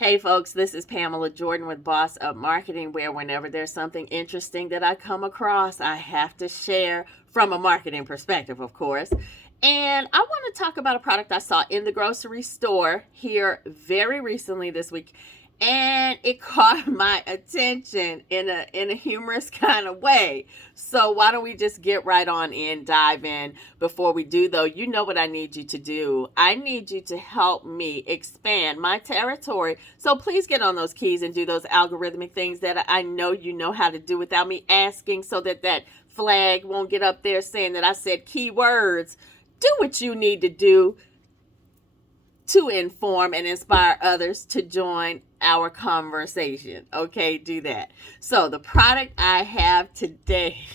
Hey folks, this is Pamela Jordan with Boss Up Marketing, where whenever there's something interesting that I come across, I have to share from a marketing perspective, of course. And I want to talk about a product I saw in the grocery store here very recently this week. And it caught my attention in a humorous kind of way. So why don't we just get right on in, dive in. Before we do, though, you know what I need you to do. I need you to help me expand my territory. So please get on those keys and do those algorithmic things that I know you know how to do without me asking, so that that flag won't get up there saying that I said keywords. Do what you need to do to inform and inspire others to join our conversation. Okay, do that. So the product I have today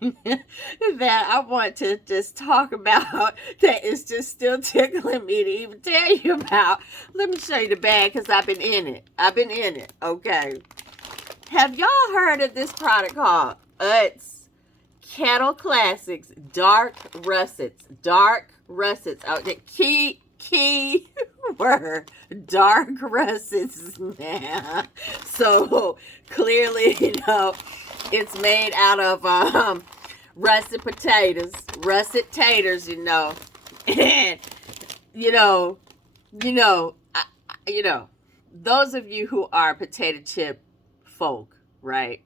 that I want to just talk about, that is just still tickling me to even tell you about. Let me show you the bag because I've been in it. Okay. Have y'all heard of this product called Russets Kettle Classics Dark Russets? Dark Russets. Okay, key word, dark russets now. So clearly, it's made out of russet potatoes, russet taters, and those of you who are potato chip folk, right?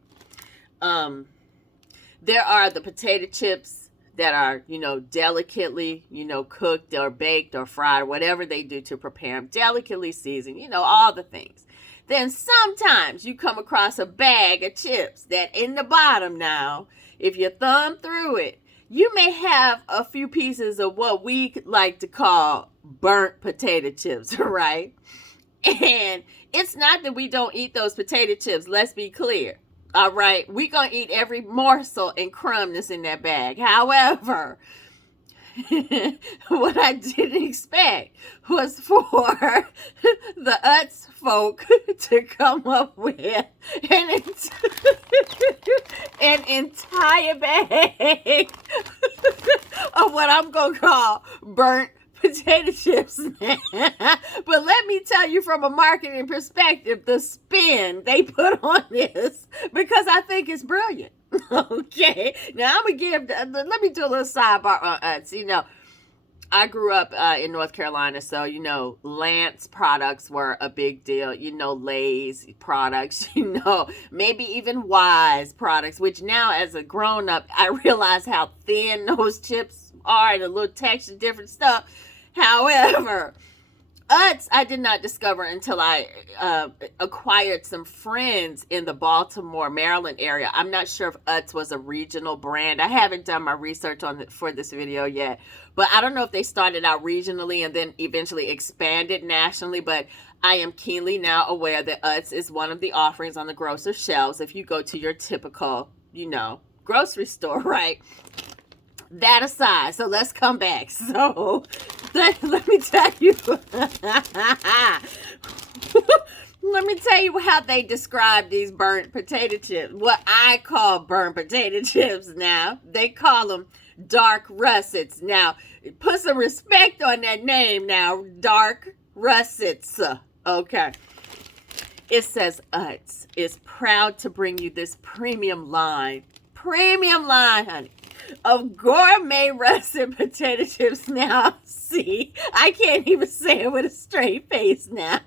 There are the potato chips that are, delicately, cooked or baked or fried, whatever they do to prepare them, delicately seasoned, all the things. Then sometimes you come across a bag of chips that in the bottom now, if you thumb through it, you may have a few pieces of what we like to call burnt potato chips, right? And it's not that we don't eat those potato chips, let's be clear. All right, we're going to eat every morsel and crumb that's in that bag. However, what I didn't expect was for the Utz folk to come up with an entire bag of what I'm going to call burnt potato chips. But let me tell you, from a marketing perspective, the spin they put on this, because I think it's brilliant. Okay, now I'm gonna let me do a little sidebar on Utz. I grew up in North Carolina, so Lance products were a big deal. Lay's products, maybe even Wise products, which now as a grown-up I realize how thin those chips are and a little texture, different stuff. However, Utz I did not discover until I acquired some friends in the Baltimore, Maryland area. I'm not sure if Utz was a regional brand. I haven't done my research on it for this video yet, but I don't know if they started out regionally and then eventually expanded nationally. But I am keenly now aware that Utz is one of the offerings on the grocer shelves if you go to your typical, grocery store, right? That aside, so let's come back. So let me tell you let me tell you how they describe these burnt potato chips. What I call burnt potato chips now, they call them dark russets. Now put some respect on that name now, dark russets. Okay, it says Utz is proud to bring you this premium line, honey, of gourmet russet potato chips. Now, see, I can't even say it with a straight face now,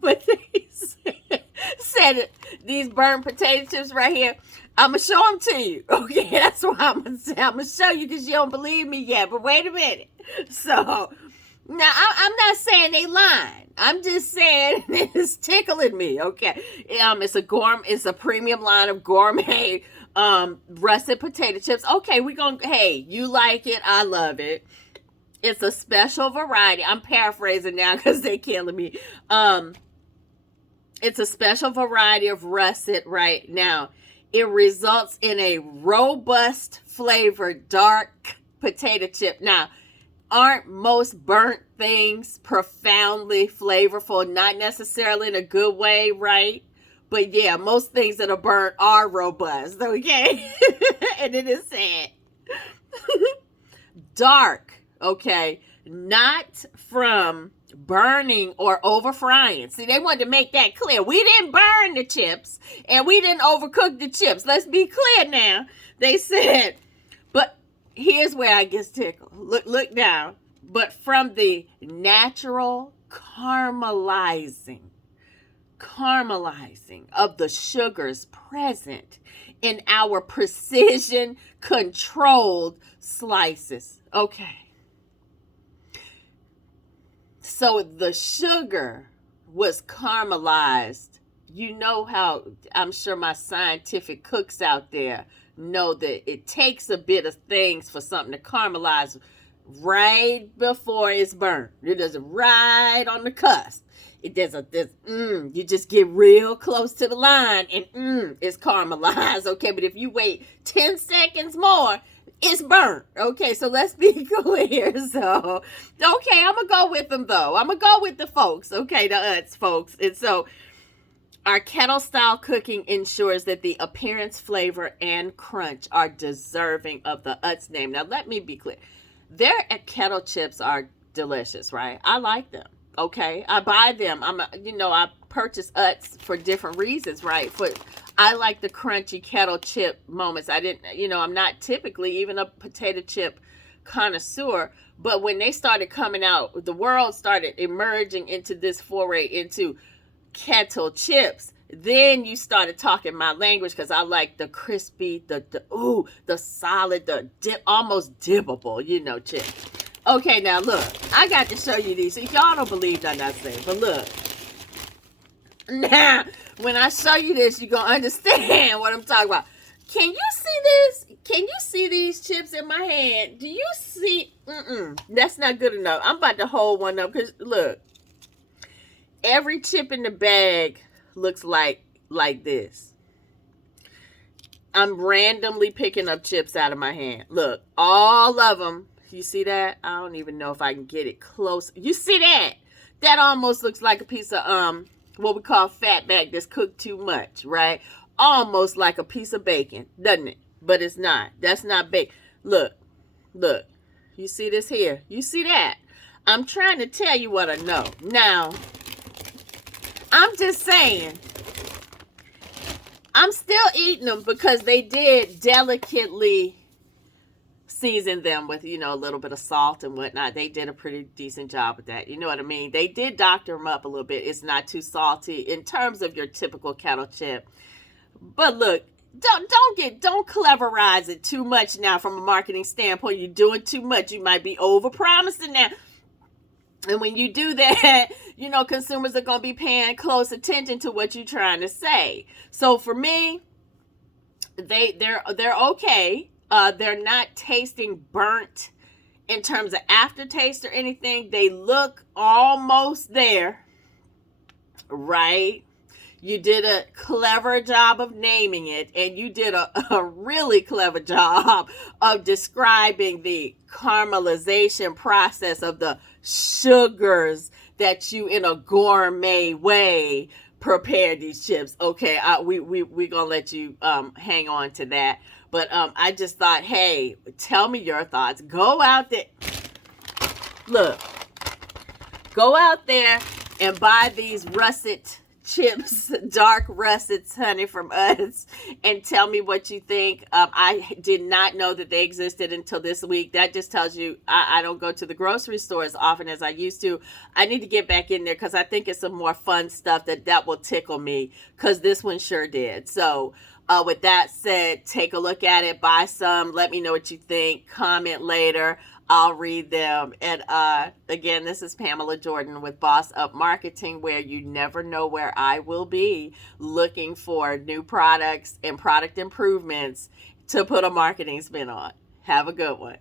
but they said it. These burnt potato chips right here, I'm going to show them to you. Okay, that's what I'm going to say. I'm going to show you because you don't believe me yet, but wait a minute. So, now, I'm not saying they lying. I'm just saying it's tickling me, okay? It's a premium line of gourmet russet potato chips. Okay, hey, you like it, I love it. It's a special variety. I'm paraphrasing now because they're killing me. It's a special variety of russet right now. It results in a robust flavored dark potato chip. Now, aren't most burnt things profoundly flavorful? Not necessarily in a good way, right? But yeah, most things that are burnt are robust, okay? And it is sad. Dark, okay? Not from burning or over frying. See, they wanted to make that clear. We didn't burn the chips and we didn't overcook the chips. Let's be clear now. They said, but here's where I get tickled. Look down. But from the natural caramelizing of the sugars present in our precision controlled slices. Okay. So the sugar was caramelized. You know how, I'm sure my scientific cooks out there know that it takes a bit of things for something to caramelize right before it's burnt. It is right on the cusp. You just get real close to the line and it's caramelized. Okay, but if you wait 10 seconds more, it's burnt. Okay, so let's be clear. So, okay, I'm going to go with them though. I'm going to go with the folks. Okay, the Utz folks. And so our kettle style cooking ensures that the appearance, flavor, and crunch are deserving of the Utz name. Now, let me be clear. Their kettle chips are delicious, right? I like them. Okay, I buy them. I purchase Utz for different reasons, right? I like the crunchy kettle chip moments. I'm not typically even a potato chip connoisseur, but when they started coming out, the world started emerging into this foray into kettle chips. Then you started talking my language because I like the crispy, the solid, almost dippable, chips. Okay, now look, I got to show you these. So y'all don't believe nothing I say, but look. Now, when I show you this, you're going to understand what I'm talking about. Can you see this? Can you see these chips in my hand? Do you see? That's not good enough. I'm about to hold one up because, look, every chip in the bag looks like this. I'm randomly picking up chips out of my hand. Look, all of them. You see that? I don't even know if I can get it close. You see that? That almost looks like a piece of what we call fatback that's cooked too much, right? Almost like a piece of bacon, doesn't it? But it's not. That's not bacon. Look. You see this here? You see that? I'm trying to tell you what I know. Now, I'm just saying, I'm still eating them because they did delicately season them with, a little bit of salt and whatnot. They did a pretty decent job with that. You know what I mean? They did doctor them up a little bit. It's not too salty in terms of your typical kettle chip. But look, don't cleverize it too much now from a marketing standpoint. You're doing too much. You might be over promising now. And when you do that, consumers are going to be paying close attention to what you're trying to say. So for me, they're okay. They're not tasting burnt in terms of aftertaste or anything. They look almost there, right? You did a clever job of naming it, and you did a really clever job of describing the caramelization process of the sugars that you, in a gourmet way, prepare these chips. Okay, we're gonna let you hang on to that. But I just thought, hey, tell me your thoughts. Go out there. Look. Go out there and buy these russet chips, dark russets, honey, from us, and tell me what you think. I did not know that they existed until this week. That just tells you I don't go to the grocery store as often as I used to. I need to get back in there because I think it's some more fun stuff that will tickle me, because this one sure did. So with that said, take a look at it, buy some, let me know what you think, comment later. I'll read them. And again, this is Pamela Jordan with Boss Up Marketing, where you never know where I will be looking for new products and product improvements to put a marketing spin on. Have a good one.